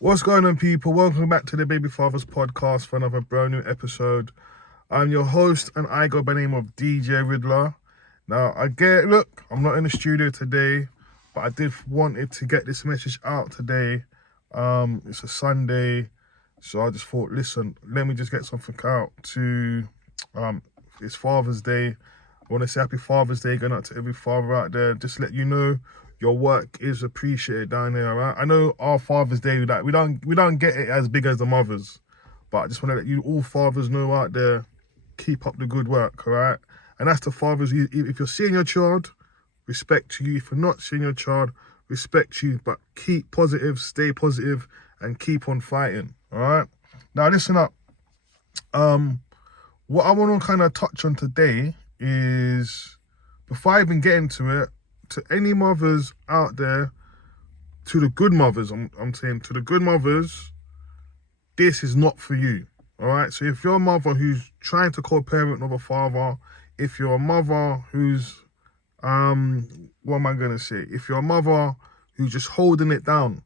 What's going on, people? Welcome back to the Baby Fathers podcast for another brand new episode. I'm your host, and I go by the name of DJ Ridler. Now, look, I'm not in the studio today, but I did wanted to get this message out today. It's a Sunday, so I just thought, listen, let me just get something out to, it's Father's Day. I want to say happy Father's Day going out to every father out there. Just let you know, your work is appreciated down there, right? I know our Father's Day, like we don't get it as big as the mothers, but I just want to let you all fathers know out there, keep up the good work, all right? And that's the fathers. If you're seeing your child, respect to you. If you're not seeing your child, respect you. But keep positive, stay positive, and keep on fighting, all right? Now listen up. What I want to kind of touch on today is, before I even get into it, to any mothers out there, to the good mothers, I'm saying to the good mothers, this is not for you, all right? So if you're a mother who's trying to co-parent with a father, if you're a mother who's, what am I going to say? If you're a mother who's just holding it down,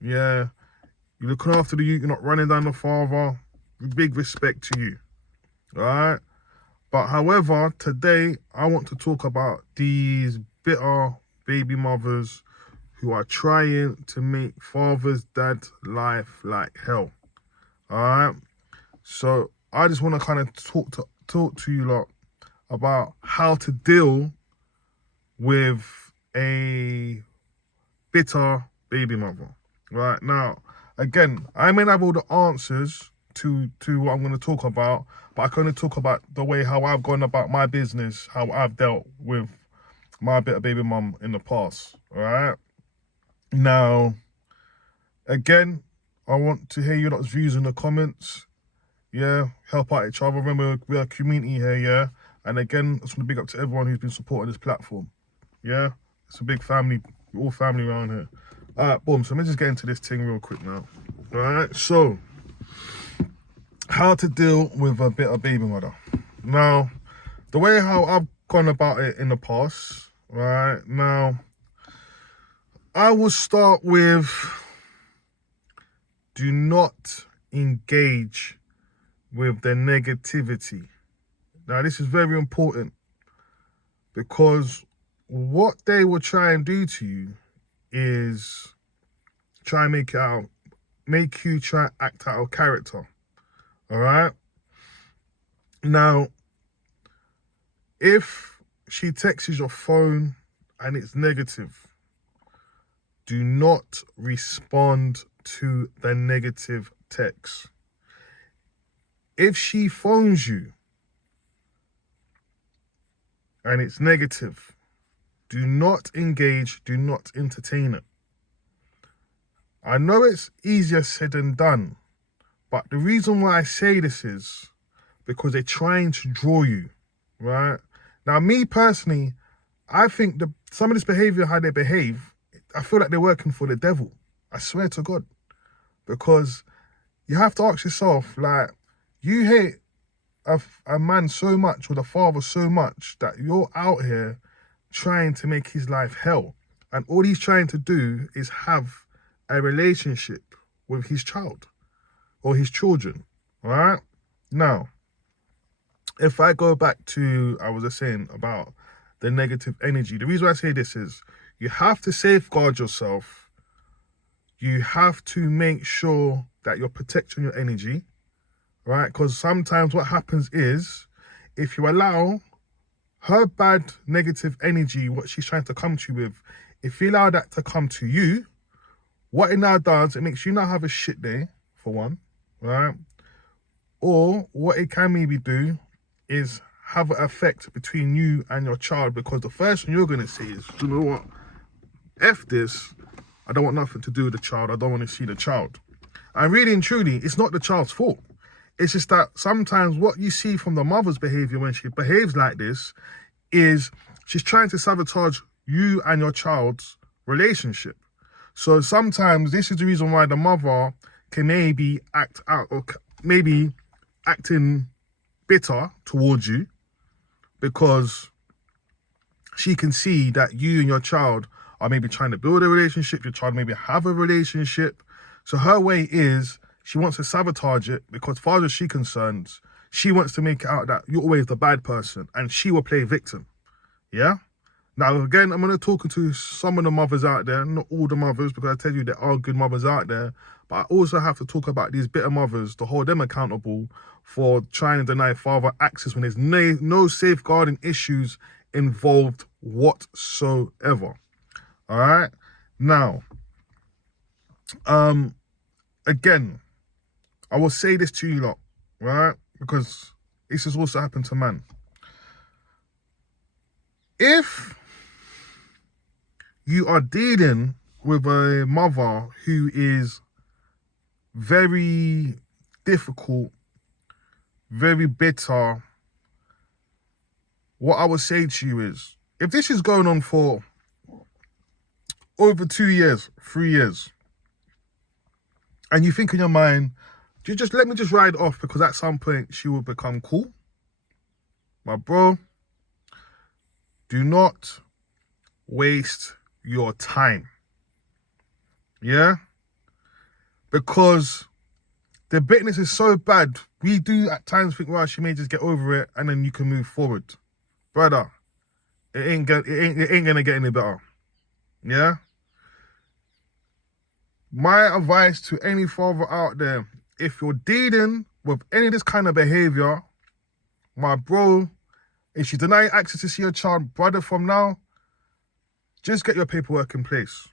yeah, you're looking after the youth, you're not running down the father, big respect to you, all right? But however, today I want to talk about these bitter baby mothers who are trying to make father's dad life like hell. All right. So I just want to kind of talk to you lot about how to deal with a bitter baby mother. Right now, again, I may not have all the answers to what I'm going to talk about, but I can only talk about the way how I've gone about my business, how I've dealt with my bitter baby mum in the past. All right. Now, again, I want to hear your lot's views in the comments. Yeah, help out each other. Remember, we're a community here, yeah? And again, I just want to big up to everyone who's been supporting this platform. Yeah? It's a big family. We're all family around here. All right, boom. So let me just get into this thing real quick now. All right, so how to deal with a bitter baby mother. Now, the way how I've gone about it in the past, right? Now, I will start with, do not engage with the negativity. Now, this is very important, because what they will try and do to you is try and make you try and act out of character. All right. Now, if she texts your phone and it's negative, do not respond to the negative text. If she phones you and it's negative, do not engage, do not entertain it. I know it's easier said than done, but the reason why I say this is because they're trying to draw you, right? Now, me personally, I think some of this behavior, how they behave, I feel like they're working for the devil. I swear to God. Because you have to ask yourself, like, you hate a man so much, or the father so much, that you're out here trying to make his life hell. And all he's trying to do is have a relationship with his child or his children, all right? Now, if I go back to, I was just saying about the negative energy, the reason why I say this is, you have to safeguard yourself. You have to make sure that you're protecting your energy, right? Because sometimes what happens is, if you allow her bad negative energy, what she's trying to come to you with, if you allow that to come to you, what it now does, it makes you not have a shit day, for one, right? Or what it can maybe do is have an effect between you and your child, because the first thing you're going to say is, you know what, F this, I don't want nothing to do with the child, I don't want to see the child. And really and truly, it's not the child's fault. It's just that sometimes what you see from the mother's behavior when she behaves like this is she's trying to sabotage you and your child's relationship. So sometimes this is the reason why the mother can maybe act out, or maybe acting bitter towards you, because she can see that you and your child are maybe trying to build a relationship, your child maybe have a relationship. So her way is she wants to sabotage it because, as far as she's concerned, she wants to make it out that you're always the bad person and she will play victim. Yeah? Now, again, I'm going to talk to some of the mothers out there, not all the mothers, because I tell you there are good mothers out there. But I also have to talk about these bitter mothers to hold them accountable for trying to deny father access when there's no safeguarding issues involved whatsoever. All right? Now, again, I will say this to you lot, right? Because this has also happened to man. If you are dealing with a mother who is very difficult, very bitter, what I would say to you is, if this is going on for over 2 years, 3 years, and you think in your mind, just let me just ride off because at some point she will become cool. My bro, do not waste your time. Yeah? Because the bitterness is so bad, we do at times think, well, she may just get over it and then you can move forward. Brother, it ain't gonna get any better. Yeah? My advice to any father out there, if you're dealing with any of this kind of behavior, my bro, if you deny access to see your child, brother, from now, just get your paperwork in place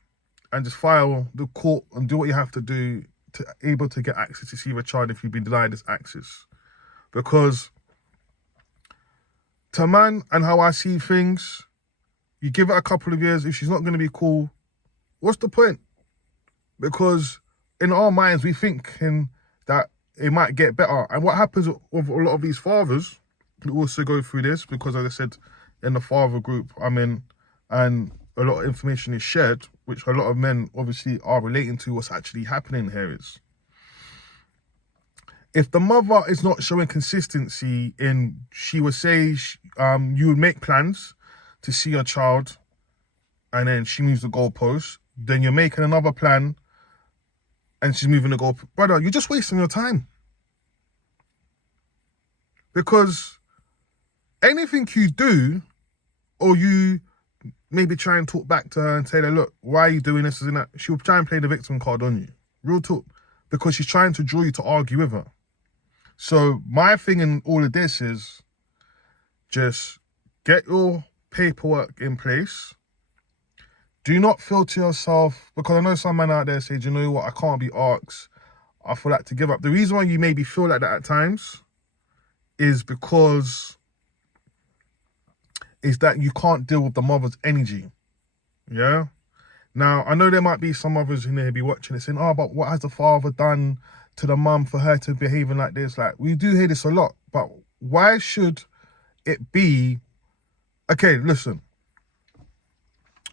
and just file the court and do what you have to do to able to get access to see your child if you've been denied this access. Because to man and how I see things, you give it a couple of years, if she's not going to be cool, what's the point? Because in our minds, we think that it might get better. And what happens with a lot of these fathers who also go through this, because as I said, in the father group I'm in, and a lot of information is shared, which a lot of men obviously are relating to what's actually happening here, is if the mother is not showing consistency in, she would say, you would make plans to see your child and then she moves the goalpost, then you're making another plan and she's moving the goalpost. Brother, you're just wasting your time. Because anything you do, or you maybe try and talk back to her and say that, look, why are you doing this and that? She'll try and play the victim card on you. Real talk. Because she's trying to draw you to argue with her. So my thing in all of this is just get your paperwork in place. Do not feel to yourself, because I know some men out there say, do you know what, I can't be asked. I feel like to give up. The reason why you maybe feel like that at times is because is that you can't deal with the mother's energy. Yeah? Now, I know there might be some mothers in there who be watching it saying, oh, but what has the father done to the mum for her to behaving like this? Like, we do hear this a lot, but why should it be... Okay, listen.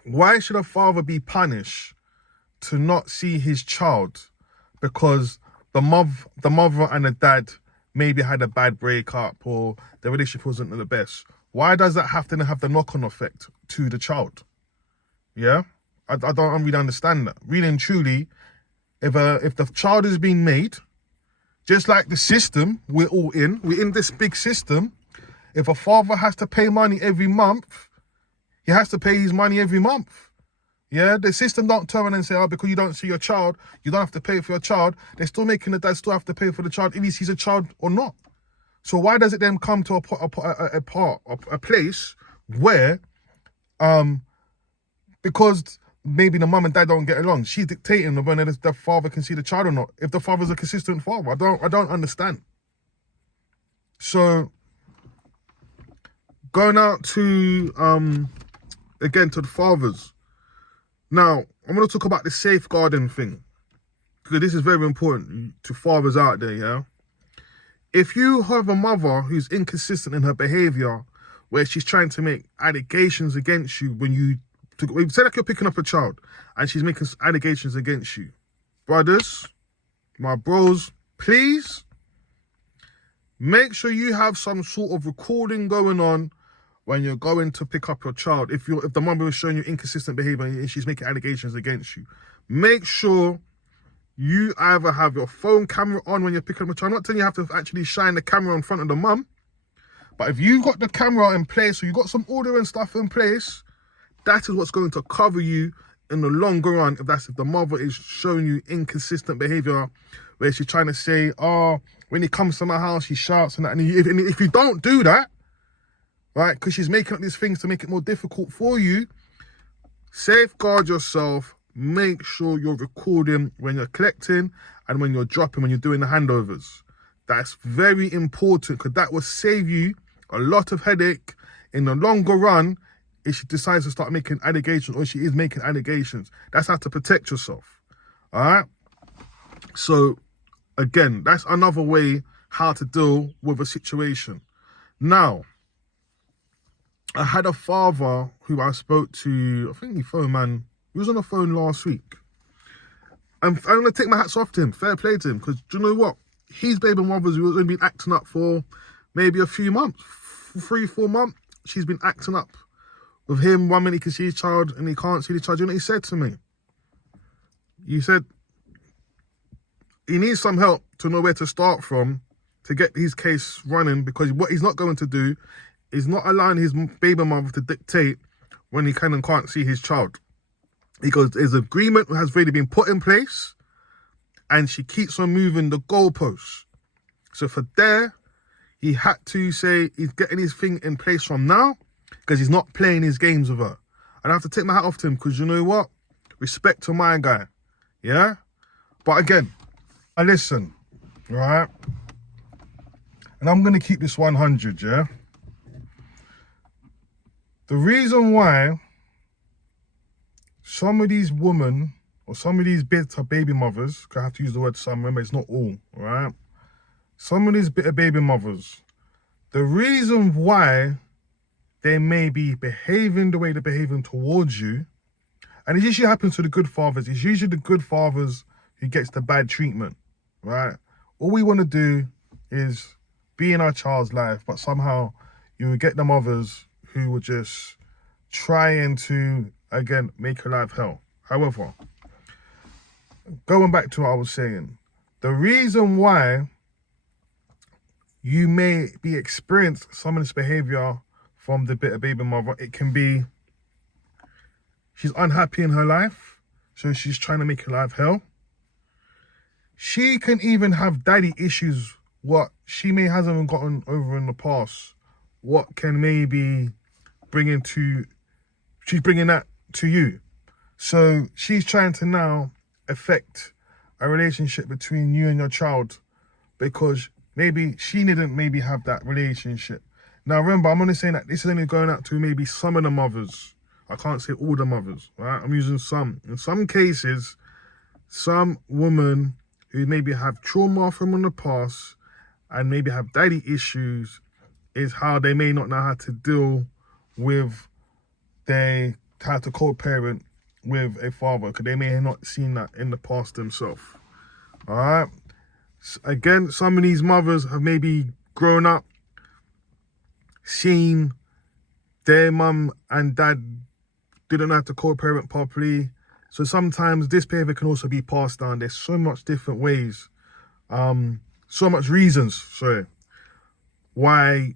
Why should a father be punished to not see his child because the mother and the dad maybe had a bad breakup or the relationship wasn't the best? Why does that have to have the knock-on effect to the child? Yeah? I don't really understand that. Really and truly, if the child is being made, just like the system we're in this big system, if a father has to pay money every month, he has to pay his money every month. Yeah, the system don't turn around and say, oh, because you don't see your child, you don't have to pay for your child. They're still making the dad still have to pay for the child if he sees a child or not. So why does it then come to a place where, because maybe the mum and dad don't get along, she's dictating whether the father can see the child or not? If the father's a consistent father, I don't understand. So going out to again to the fathers. Now I'm going to talk about the safeguarding thing, because this is very important to fathers out there. Yeah. If you have a mother who's inconsistent in her behavior, where she's trying to make allegations against you when you say like you're picking up a child and she's making allegations against you, brothers, my bros, please make sure you have some sort of recording going on when you're going to pick up your child. If the mother is showing you inconsistent behavior and she's making allegations against you, make sure you either have your phone camera on when you're picking up a child. I'm not telling you have to actually shine the camera in front of the mum, but if you got the camera in place, or you got some audio and stuff in place, that is what's going to cover you in the longer run. If the mother is showing you inconsistent behavior, where she's trying to say, oh, when he comes to my house, he shouts and that. And if you don't do that, right, because she's making up these things to make it more difficult for you, safeguard yourself. Make sure you're recording when you're collecting and when you're dropping, when you're doing the handovers. That's very important, because that will save you a lot of headache in the longer run if she decides to start making allegations, or she is making allegations. That's how to protect yourself. All right? So, again, that's another way how to deal with a situation. Now, I had a father who I spoke to, I think he phoned, man. He was on the phone last week. I'm going to take my hats off to him. Fair play to him. Because do you know what? His baby mother's who was only been acting up for maybe a few months. 3-4 months. She's been acting up with him. 1 minute he can see his child and he can't see the child. You know what he said to me? He said he needs some help to know where to start from to get his case running, because what he's not going to do is not allowing his baby mother to dictate when he can and can't see his child. He goes, his agreement has already been put in place and she keeps on moving the goalposts. So for there, he had to say he's getting his thing in place from now, because he's not playing his games with her. And I have to take my hat off to him, because you know what? Respect to my guy. Yeah? But again, I listen, right? And I'm going to keep this 100, yeah? The reason why some of these women, or some of these bitter baby mothers, because I have to use the word some, remember it's not all, right? Some of these bitter baby mothers, the reason why they may be behaving the way they're behaving towards you, and it usually happens to the good fathers, it's usually the good fathers who gets the bad treatment, right? All we want to do is be in our child's life, but somehow you will get the mothers who were just trying to, again, make her life hell. However, going back to what I was saying, the reason why you may be experiencing some of this behavior from the bitter baby mother, it can be she's unhappy in her life, so she's trying to make her life hell. She can even have daddy issues, what she may hasn't gotten over in the past, what can maybe she's bringing that to you. So she's trying to now affect a relationship between you and your child, because maybe she didn't maybe have that relationship. Now remember, I'm only saying that this is only going out to maybe some of the mothers. I can't say all the mothers, right? I'm using some. In some cases, some women who maybe have trauma from in the past and maybe have daddy issues is how they may not know how to deal with how to co-parent with a father, because they may have not seen that in the past themselves. All right. Again, some of these mothers have maybe grown up, seen their mum and dad didn't know how to co-parent properly. So sometimes this behavior can also be passed down. There's so much different ways, so much reasons, sorry, why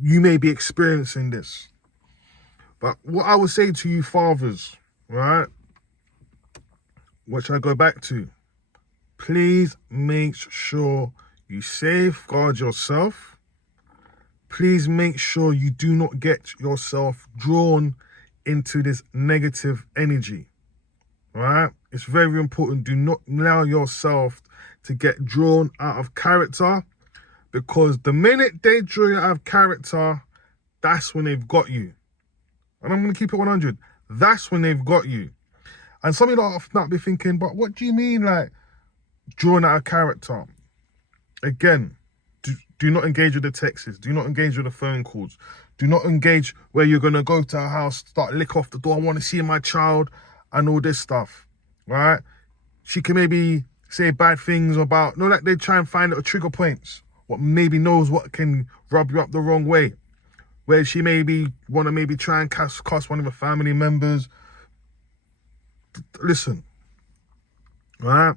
you may be experiencing this. But what I would say to you fathers, right, which I go back to, please make sure you safeguard yourself. Please make sure you do not get yourself drawn into this negative energy, right? It's very important. Do not allow yourself to get drawn out of character, because the minute they draw you out of character, that's when they've got you. And I'm going to keep it 100. That's when they've got you. And some of you might be thinking, but what do you mean, like, drawn out of character? Again, do not engage with the texts. Do not engage with the phone calls. Do not engage where you're going to go to a house, start lick off the door, I want to see my child, and all this stuff, right? She can maybe say bad things about, like they try and find little trigger points, what maybe knows what can rub you up the wrong way, where she maybe want to maybe try and cost one of her family members. Listen, right?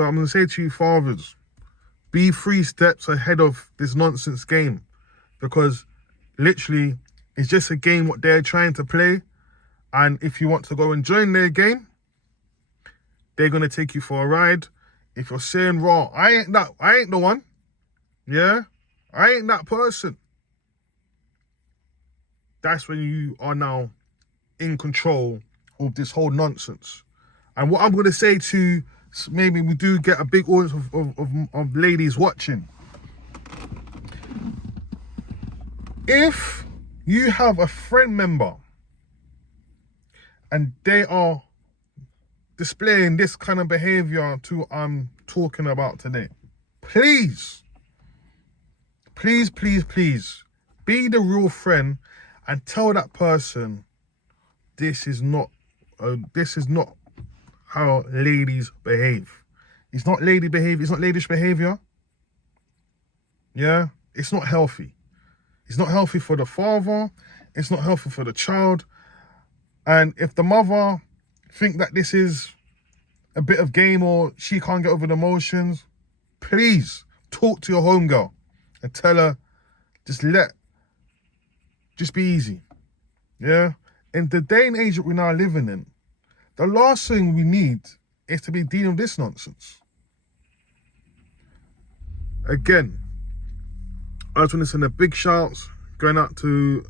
So I'm going to say to you fathers, be 3 steps ahead of this nonsense game, because literally it's just a game what they're trying to play. And if you want to go and join their game, they're going to take you for a ride. If you're saying, raw, I ain't the one. Yeah, I ain't that person. That's when you are now in control of this whole nonsense. And what I'm going to say to, maybe we do get a big audience of ladies watching. If you have a friend member and they are displaying this kind of behavior to I'm talking about today, please, please, please, please be the real friend and tell that person this is not how ladies behave. It's not lady behavior. It's not ladish behavior. Yeah, it's not healthy. It's not healthy for the father. It's not healthy for the child. And if the mother think that this is a bit of game or she can't get over the emotions, please talk to your homegirl and tell her, just be easy. Yeah. In the day and age that we're now living in, the last thing we need is to be dealing with this nonsense. Again, I just want to send a big shouts going out to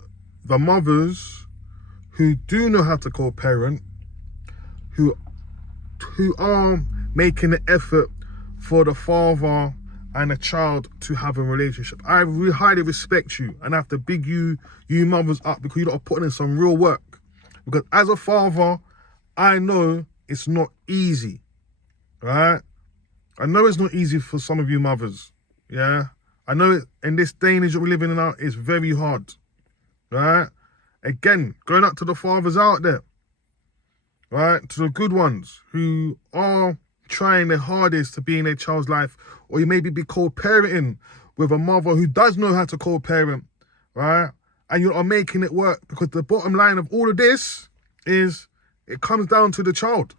the mothers who do know how to co-parent, who are making an effort for the father and a child to have a relationship. I really highly respect you, and I have to big you mothers up, because you are putting in some real work. Because as a father, I know it's not easy, right? I know it's not easy for some of you mothers, yeah? I know it, in this day and age that we're living in now, it's very hard, right? Again, going out to the fathers out there, right? To the good ones who are trying their hardest to be in their child's life, or you maybe be co-parenting with a mother who does know how to co-parent, right? And you are making it work, because the bottom line of all of this is it comes down to the child.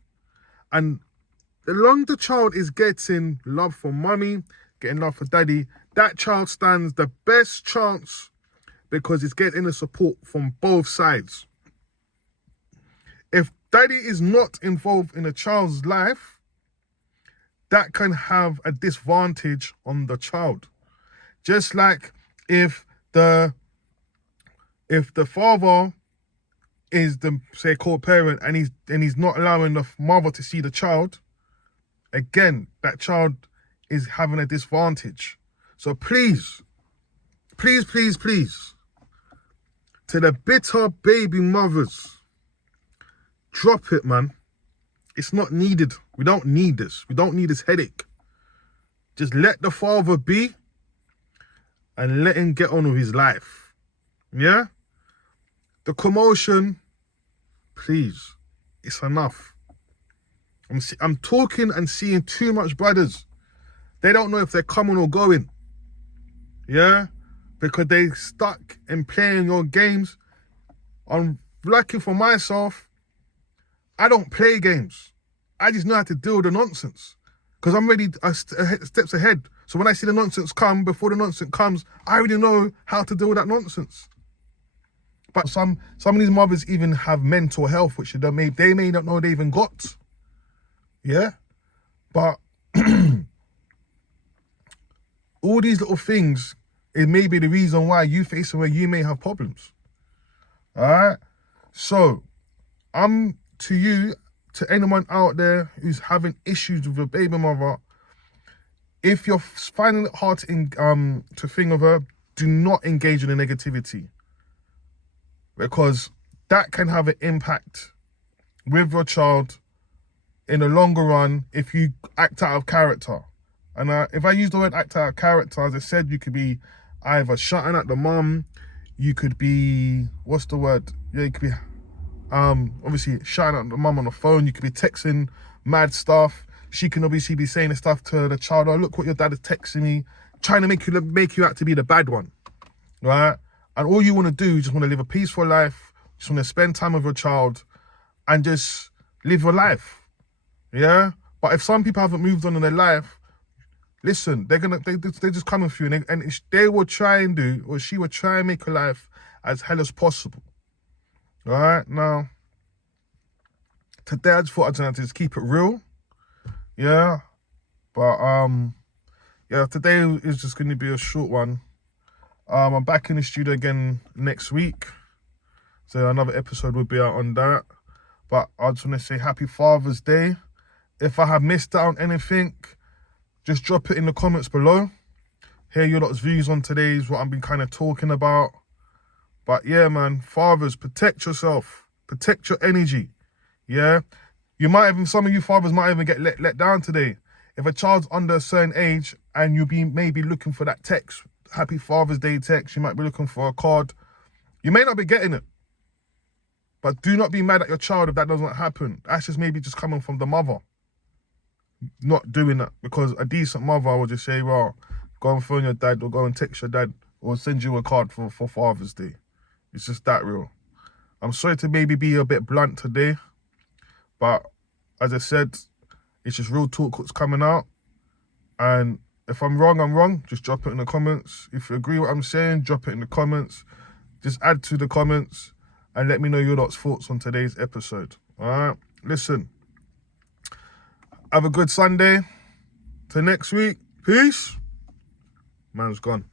And the longer the child is getting love from mommy, getting love for daddy, that child stands the best chance, because it's getting the support from both sides. If daddy is not involved in a child's life, that can have a disadvantage on the child. Just like if the father is the, say, co-parent, and he's not allowing the mother to see the child, again, that child is having a disadvantage. So please, please, please, please, to the bitter baby mothers, drop it, man. It's not needed. We don't need this. We don't need this headache. Just let the father be and let him get on with his life. Yeah? The commotion, please, it's enough. I'm talking and seeing too much brothers. They don't know if they're coming or going. Yeah? Because they stuck in playing your games. I'm lucky for myself, I don't play games. I just know how to deal with the nonsense, because I'm ready steps ahead. So when I see the nonsense come, before the nonsense comes, I already know how to deal with that nonsense. But some of these mothers even have mental health, which they may not know they even got. Yeah? But all these little things, it may be the reason why you face where you may have problems. All right? So, to you, to anyone out there who's having issues with a baby mother, if you're finding it hard to think of her, do not engage in the negativity, because that can have an impact with your child in the longer run if you act out of character. And if I use the word act out of character, as I said, you could be either shouting at the mum, you could be, what's the word? Yeah, you could be obviously shouting at the mum on the phone, you could be texting mad stuff. She can obviously be saying stuff to the child, oh, look what your dad is texting me, trying to make you out to be the bad one, right? And all you want to do, you just want to live a peaceful life, just want to spend time with your child and just live your life, yeah? But if some people haven't moved on in their life, listen, they're just coming through, and they will try and do, or she will try and make her life as hell as possible. All right, now, today I just thought I'd just keep it real, yeah. But yeah, today is just going to be a short one. I'm back in the studio again next week, so another episode will be out on that. But I just want to say Happy Father's Day. If I have missed out on anything, just drop it in the comments below. Hear your lot's views on today's, what I've been kind of talking about. But yeah, man, fathers, protect yourself. Protect your energy. Yeah? Some of you fathers might even get let down today. If a child's under a certain age and you maybe looking for that text, Happy Father's Day text, you might be looking for a card. You may not be getting it. But do not be mad at your child if that doesn't happen. That's just maybe just coming from the mother. Not doing that, because a decent mother will just say, well, go and phone your dad, or go and text your dad, or send you a card for Father's Day. It's just that real. I'm sorry to maybe be a bit blunt today, but as I said, it's just real talk what's coming out. And if I'm wrong, I'm wrong. Just drop it in the comments. If you agree with what I'm saying, drop it in the comments. Just add to the comments and let me know your lot's thoughts on today's episode. All right? Listen. Have a good Sunday. Till next week. Peace. Man's gone.